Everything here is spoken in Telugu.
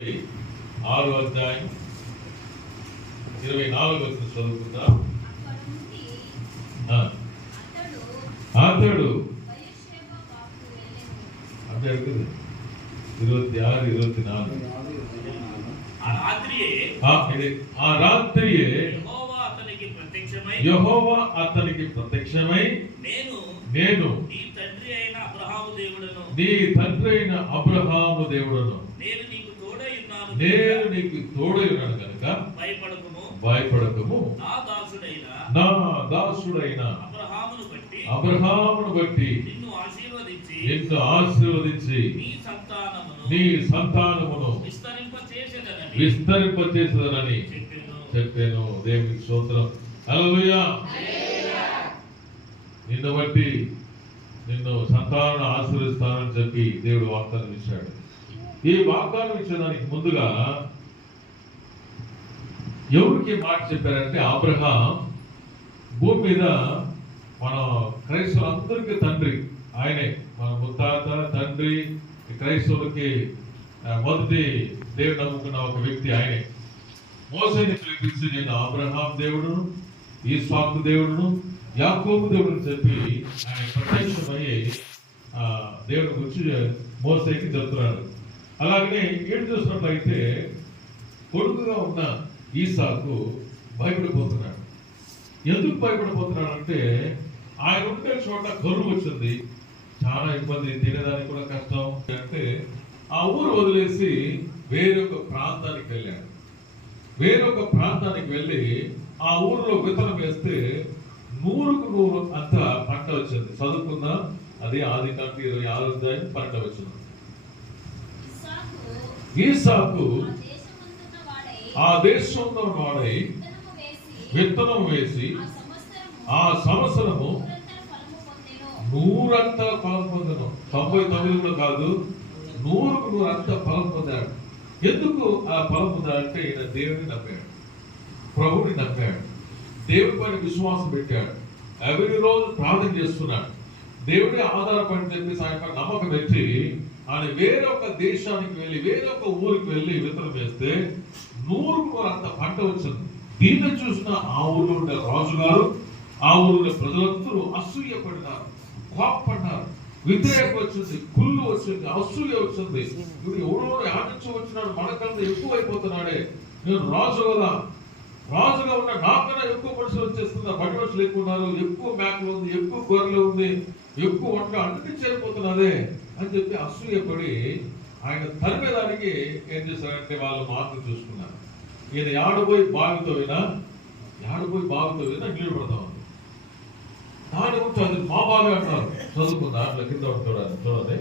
6వ అధ్యాయం 24వ వచనం చదువుకుందాం. అతడు అంటే 26, 24 ఆ రాత్రియే యెహోవా అతనికి ప్రత్యక్షమై నేను నీ తండ్రి అయిన అబ్రహాము దేవుడను నేను నీకు తోడై ఉన్నాను కనుక భయపడకము. నా దాసుడైన అబ్రహామును బట్టి నిన్ను ఆశీర్వదించి నీ సంతానమును విస్తరింపచేసేదనని చెప్పాను. దేవునికి స్తోత్రం. హల్లెలూయా. నిన్ను బట్టి నిన్ను సంతానం ఆశీర్వదిస్తానని చెప్పి దేవుడు వాగ్దానం ఇచ్చాడు. ఈ వాగ్దానం ఇచ్చేదానికి ముందుగా ఎవరికి మాట చెప్పారంటే అబ్రహాం భూమి మీద మన క్రైస్తవులందరికీ తండ్రి ఆయనే. మన ముత్తాత తండ్రి క్రైస్తవులకి మొదటి దేవుడు నమ్ముకున్న ఒక వ్యక్తి ఆయనే. మోసేని పిలిపించి నేను అబ్రహాం దేవుడును, ఈసాకు దేవుడును, యాకోబు దేవుడు చెప్పి ఆయన ప్రత్యక్షమయ్యి దేవుడి గురించి మోసేకి చెప్తున్నాడు. అలాగనే ఏడు చూసినట్లయితే కొడుకుగా ఉన్న ఈసాకు భయపడిపోతున్నాడు. ఎందుకు భయపడిపోతున్నాడు అంటే ఆయన ఉండే చోట కరువు వచ్చింది, చాలా ఇబ్బంది, తినేదానికి కూడా కష్టం. అంటే ఆ ఊరు వదిలేసి వేరొక ప్రాంతానికి వెళ్ళాడు. వేరొక ప్రాంతానికి వెళ్ళి ఆ ఊరిలో విత్తనం వేస్తే 100కు 100 అంత పంట వచ్చింది. చదువుకుందాం. అదే ఆదికాండం 26వ అధ్యాయం 12వ వచనం. ఈసాకు ఆ దేశంలో వాడై విత్తనం వేసి ఆ సంవత్సరము 100 ఫలం పొందను. 99లో కాదు, 100కు 100 ఫలం పొందాడు. ఎందుకు ఆ ఫలం పొందాడంటే ఈయన దేవుడిని నమ్మాడు, ప్రభువుని నమ్మాడు, దేవుడి పైన విశ్వాసం పెట్టాడు, ఎవరి రోజు ప్రార్థన చేస్తున్నాడు, దేవుడే ఆధారపడి చెప్పేసి ఆయన నమ్మకం పెట్టి ఆయన వేరొక దేశానికి వెళ్ళి వేరొక ఊరికి వెళ్ళి విత్తనం వేస్తే 100కు 100 పంట వచ్చింది. దీన్ని చూసిన ఆ ఊళ్ళో ఉండే రాజుగారు, ఆ ఊళ్ళో ప్రజలందరూ అసూయపడినారు, కోపపడినారు, వ్యతిరేకం వచ్చింది, కుళ్ళు వచ్చింది, అసూయ వచ్చింది. ఇప్పుడు ఎవరో ఆడించి వచ్చినాడు, మనకన్నా ఎక్కువ అయిపోతున్నాడే, నేను రాజు కదా, రాజుగా ఉన్న నాకన్నా ఎక్కువ మనుషులు వచ్చేస్తున్నా, బడి మనుషులు ఎక్కువ ఉన్నారు, ఎక్కువ మేకలు ఉంది, ఎక్కువ గొర్రెలు ఉంది, ఎక్కువ వంట అన్నిటి చేరిపోతున్నదే అని చెప్పి అసూయపడి ఆయన తరిమేదానికి ఏం చేశారంటే వాళ్ళు మార్పు చూసుకున్నారు. ఈయన ఆడబోయి బావితో వినా నీళ్లు పడతా ఉంది. దాని గురించి అది మా బావి అంటారు. చదువుకున్నా అట్లా కింద చూడాలి.